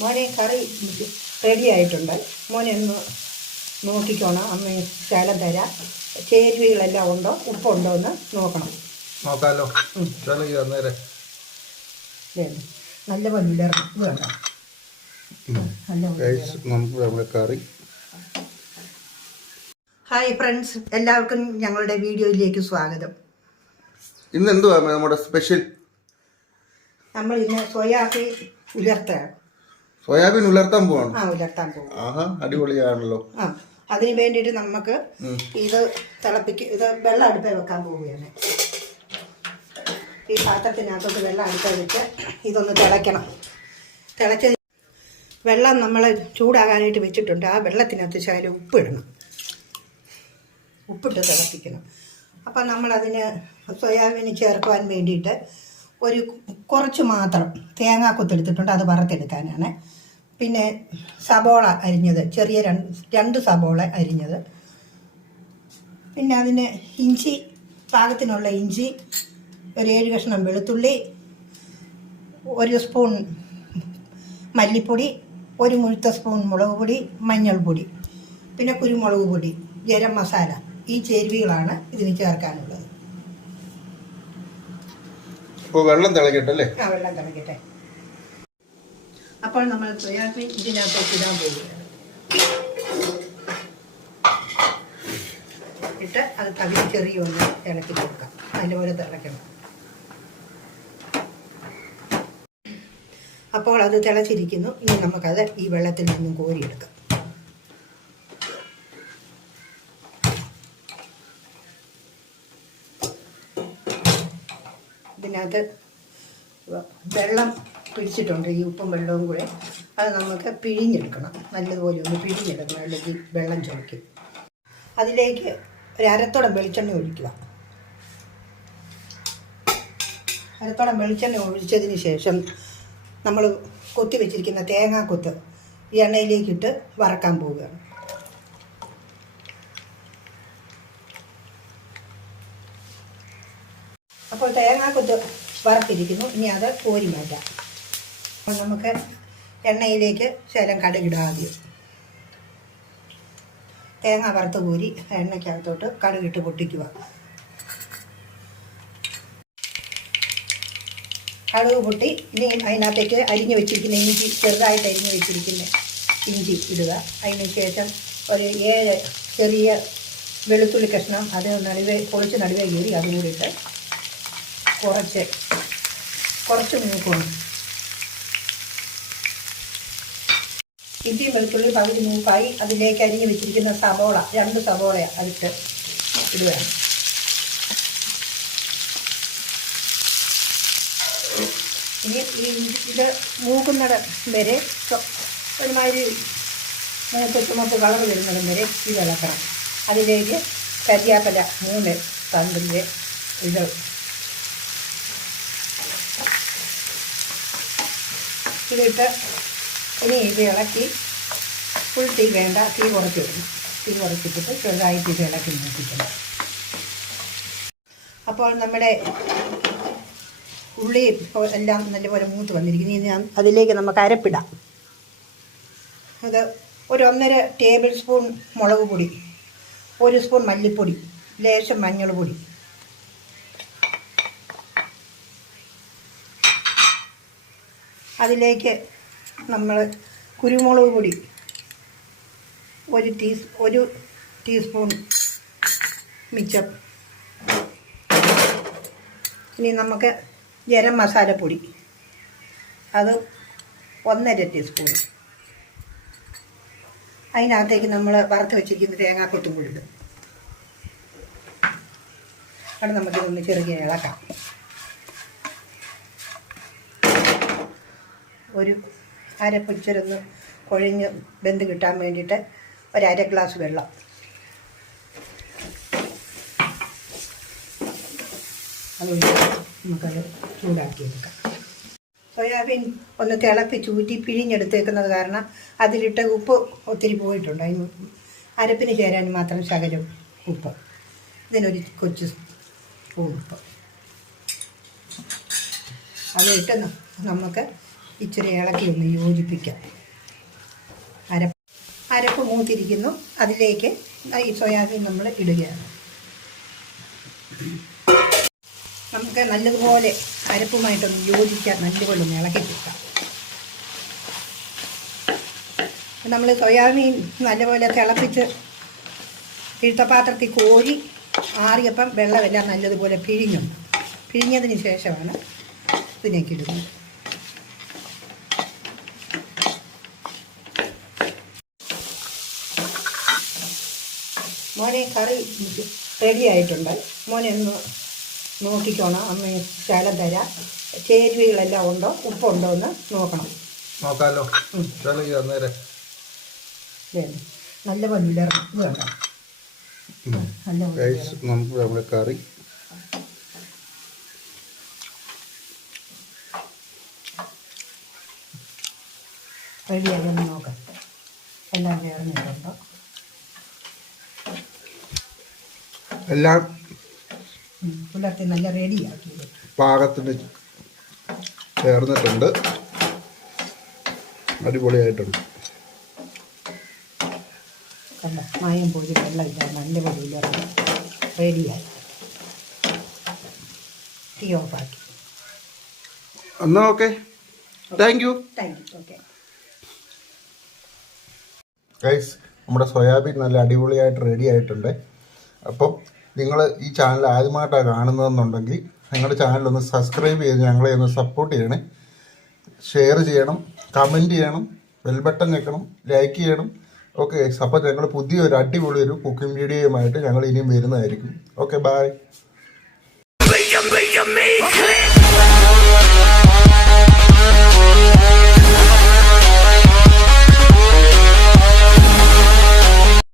മോനെ കറി റെഡി ആയിട്ടുണ്ട്. മോനെ ഒന്ന് നോക്കിക്കോണം. അമ്മ ശകലം തരാം. ചേരുവകളെല്ലാം ഉണ്ടോ? ഉപ്പുണ്ടോ എന്ന് നോക്കണം. നോക്കാലോ. നല്ല വേണ്ട. നല്ല കറി. ഹായ് ഫ്രണ്ട്സ് എല്ലാവർക്കും ഞങ്ങളുടെ വീഡിയോയിലേക്ക് സ്വാഗതം. ഇന്ന് എന്തുവാ നമ്മുടെ സ്പെഷ്യൽ നമ്മൾ ഇന്ന് സോയാബീൻ ഉലർത്തുകയാണ്. സോയാബീൻ ഉലർത്താൻ പോവാണ്. ആ ഉലർത്താൻ പോകും ആഹാ അടിപൊളിയാണല്ലോ. ആ അതിന് വേണ്ടിയിട്ട് നമുക്ക് ഇത് തിളപ്പിക്ക ഇത് വെള്ളം അടുപ്പേ വെക്കാൻ പോവുകയാണ്. ഈ പാത്രത്തിനകത്തോട്ട് വെള്ളം അടുപ്പേ വെച്ച് ഇതൊന്ന് തിളയ്ക്കണം. തിളച്ച് വെള്ളം നമ്മൾ ചൂടാകാനായിട്ട് വെച്ചിട്ടുണ്ട്. ആ വെള്ളത്തിനകത്ത് ശകലം ഉപ്പിടണം. ഉപ്പിട്ട് തിളപ്പിക്കണം. അപ്പം നമ്മളതിന് സോയാബീൻ ചേർക്കുവാൻ വേണ്ടിയിട്ട് ഒരു കുറച്ച് മാത്രം തേങ്ങാക്കൊത്തെടുത്തിട്ടുണ്ട് അത് വറുത്തെടുക്കാനാണ്. പിന്നെ സബോള അരിഞ്ഞത് ചെറിയ രണ്ട് രണ്ട് സബോള അരിഞ്ഞത്. പിന്നെ അതിന് ഇഞ്ചി പാകത്തിനുള്ള ഇഞ്ചി ഒരു ഏഴ് കഷ്ണം വെളുത്തുള്ളി ഒരു സ്പൂൺ മല്ലിപ്പൊടി ഒരു മുഴുത്ത സ്പൂൺ മുളക് പൊടി മഞ്ഞൾപ്പൊടി പിന്നെ കുരുമുളക് പൊടി ഗരം മസാല. ഈ ചേരുവകളാണ് ഇതിന് ചേർക്കാനുള്ളത്. വെള്ളം തിളക്കട്ടെ ആ വെള്ളം തിളക്കട്ടെ. അപ്പോൾ നമ്മൾ സോയാബീൻ ഇതിനകത്തേക്ക് ഇടാൻ പോവുകയാണ് ഇട്ട് അത് തവി ചെറിയ ഒന്ന് ഇളക്കി കൊടുക്കാം. അതിന്റെ പോലെ തിളയ്ക്കണം. അപ്പോൾ അത് തിളച്ചിരിക്കുന്നു. ഇനി നമുക്കത് ഈ വെള്ളത്തിൽ നിന്നും കോരിയെടുക്കാം. ഇതിനകത്ത് വെള്ളം പിടിച്ചിട്ടുണ്ട് ഈ ഉപ്പും വെള്ളവും കൂടെ. അത് നമുക്ക് പിഴിഞ്ഞെടുക്കണം. നല്ലതുപോലെ ഒന്ന് പിഴിഞ്ഞെടുക്കണം. അല്ലെങ്കിൽ വെള്ളം ചുമക്കും അതിലേക്ക് ഒരു അരത്തോളം വെളിച്ചെണ്ണ ഒഴിക്കുക. അരത്തോളം വെളിച്ചെണ്ണ ഒഴിച്ചതിന് ശേഷം നമ്മൾ കൊത്തി വെച്ചിരിക്കുന്ന തേങ്ങാക്കൊത്ത് ഈ എണ്ണയിലേക്കിട്ട് വറക്കാൻ പോവുകയാണ്. അപ്പോൾ തേങ്ങാക്കൊത്ത് വറുത്തിരിക്കുന്നു. ഇനി അത് കോരി മാറ്റാം. നമുക്ക് എണ്ണയിലേക്ക് ശേലം കടുകിടാം ആദ്യം. തേങ്ങ വറുത്ത് കോരി എണ്ണയ്ക്കകത്തോട്ട് കടുകിട്ട് പൊട്ടിക്കുക. കടുക് പൊട്ടി. ഇനി അതിനകത്തേക്ക് അരിഞ്ഞ് വെച്ചിരിക്കുന്ന ഇഞ്ചി ചെറുതായിട്ട് അരിഞ്ഞ് വെച്ചിരിക്കുന്ന ഇഞ്ചി ഇടുക. അതിന് ശേഷം ഒരു ഏഴ് ചെറിയ വെളുത്തുള്ളി കഷ്ണം അത് നടുവേ പൊളിച്ച് നടുവേ കയറി അതിനോട് ഇട്ട് കുറച്ച്. കുറച്ച് മൂക്കണം ഇഞ്ചിയും വെളുത്തുള്ളി പകുതി മൂക്കായി അതിലേക്ക് അരിഞ്ഞ് വെച്ചിരിക്കുന്ന സബോള രണ്ട് സബോള അതിട്ട് ഇടുകയാണ്. ഇനി ഈ ഇത് മൂക്കുന്നിടം വരെ ഒരുമാതിരി മൂത്ത് ചുമപ്പ് കളർ വരുന്നിടം വരെ ഇത് ഇളക്കണം അതിലേക്ക് കരിയാപ്പല മൂന്ന് തണ്ടിന്റെ ഇത് ഇതിട്ട് ഇനി ഇത് ഇളക്കി ഫുൾ തീ വേണ്ട തീ കുറച്ച് ഇടണം. തീ കുറച്ചിട്ടിട്ട് ചെറുതായിട്ട് ഇത് ഇളക്കി നോക്കിക്കണം അപ്പോൾ നമ്മുടെ ഉള്ളിയും എല്ലാം നല്ലപോലെ മൂത്ത് വന്നിരിക്കുന്നു. ഇനി ഞാൻ അതിലേക്ക് നമുക്ക് അരപ്പിടാം. അത് ഒരു ഒന്നര ടേബിൾ സ്പൂൺ മുളക് പൊടി ഒരു സ്പൂൺ മല്ലിപ്പൊടി ലേശം മഞ്ഞൾ പൊടി അതിലേക്ക് നമ്മൾ കുരുമുളക് പൊടി ഒരു ടീസ് ഒരു ടീസ്പൂൺ മിച്ചം ഇനി നമുക്ക് ഗരം മസാലപ്പൊടി അത് ഒന്നര ടീസ്പൂൺ. അതിനകത്തേക്ക് നമ്മൾ വറുത്ത് വെച്ചിരിക്കുന്ന തേങ്ങാക്കൊത്തും കൂടി ഇടും. അവിടെ നമുക്കിതൊന്ന് ചെറുകിയ ഇളക്കാം. ഒരു അര പിച്ചറൊന്ന് കുഴഞ്ഞ് ബന്ധ് കിട്ടാൻ വേണ്ടിയിട്ട് ഒരു അര ഗ്ലാസ് വെള്ളം. അതുകൊണ്ട് നമുക്കത് ചൂടാക്കിയെടുക്കാം. സോയാബീൻ ഒന്ന് തിളപ്പിച്ച് ഊറ്റി പിഴിഞ്ഞെടുത്തേക്കുന്നത് കാരണം അതിലിട്ട് ഉപ്പ് ഒത്തിരി പോയിട്ടുണ്ട്. അതിന് അരപ്പിന് ചേരാൻ മാത്രം ശകലം ഉപ്പ്. ഇതിനൊരു കൊച്ചു ഉപ്പ്. അത് ഇട്ട് നമുക്ക് ഇച്ചിരി ഇളക്കി ഒന്ന് യോജിപ്പിക്കാം. അരപ്പ് അരപ്പ് മൂത്തിരിക്കുന്നു. അതിലേക്ക് ഈ സോയാബീൻ നമ്മൾ ഇടുകയാണ്. നമുക്ക് നല്ലതുപോലെ അരപ്പുമായിട്ടൊന്ന് യോജിക്കാൻ നല്ലപോലെ ഒന്ന് ഇളക്കി കിട്ടാം നമ്മൾ സോയാബീൻ നല്ലപോലെ തിളപ്പിച്ച് ഇഴുത്തപാത്രത്തിൽ കോരി ആറിയപ്പം വെള്ളമെല്ലാം നല്ലതുപോലെ പിഴിഞ്ഞു. പിഴിഞ്ഞതിന് ശേഷമാണ് ഇതിലേക്ക് മോനെ കറി റെഡി ആയിട്ടുണ്ട്. മോനെ ഒന്ന് നോക്കിക്കോണം. അമ്മ ശകലം തരാം. ചേരുവകളെല്ലാം ഉണ്ടോ? ഉപ്പുണ്ടോ എന്ന് നോക്കണം. നോക്കാലോ. നല്ല വേണ്ട ഇത് കണ്ടോ? നമുക്ക് നമ്മുടെ കറി. റെഡിയായി ഒന്ന് നോക്കാം. എല്ലാം ചേർന്നിട്ടുണ്ടോ? എല്ലാം പുലർത്തി നല്ല റെഡിയാക്കി. പാകത്തിന് ചേർന്നിട്ടുണ്ട്. അടിപൊളിയായിട്ടുണ്ട്. കണ്ട മായം പോയി വെള്ളമില്ല നല്ല വിളർന്നു റെഡിയായി. തീ ഓഫാക്കി. എന്നാ okay. Thank you thank you okay guys നമ്മുടെ സോയാബീൻ നല്ല അടിപൊളിയായിട്ട് റെഡി ആയിട്ടുണ്ട് അപ്പം നിങ്ങൾ ഈ ചാനൽ ആദ്യമായിട്ടാണ് കാണുന്നതെന്നുണ്ടെങ്കിൽ ഞങ്ങളുടെ ചാനൽ ഒന്ന് സബ്സ്ക്രൈബ് ചെയ്ത് ഞങ്ങളെ ഒന്ന് സപ്പോർട്ട് ചെയ്യണേ. ഷെയർ ചെയ്യണം കമന്റ് ചെയ്യണം ബെൽ ബട്ടൺ ഞെക്കണം ലൈക്ക് ചെയ്യണം. ഓക്കെ അപ്പോൾ ഞങ്ങൾ പുതിയൊരു അടിപൊളി ഒരു കുക്കിംഗ് വീഡിയോയുമായിട്ട് ഞങ്ങൾ ഇനിയും വരുന്നതായിരിക്കും okay bye Make brilliant, me.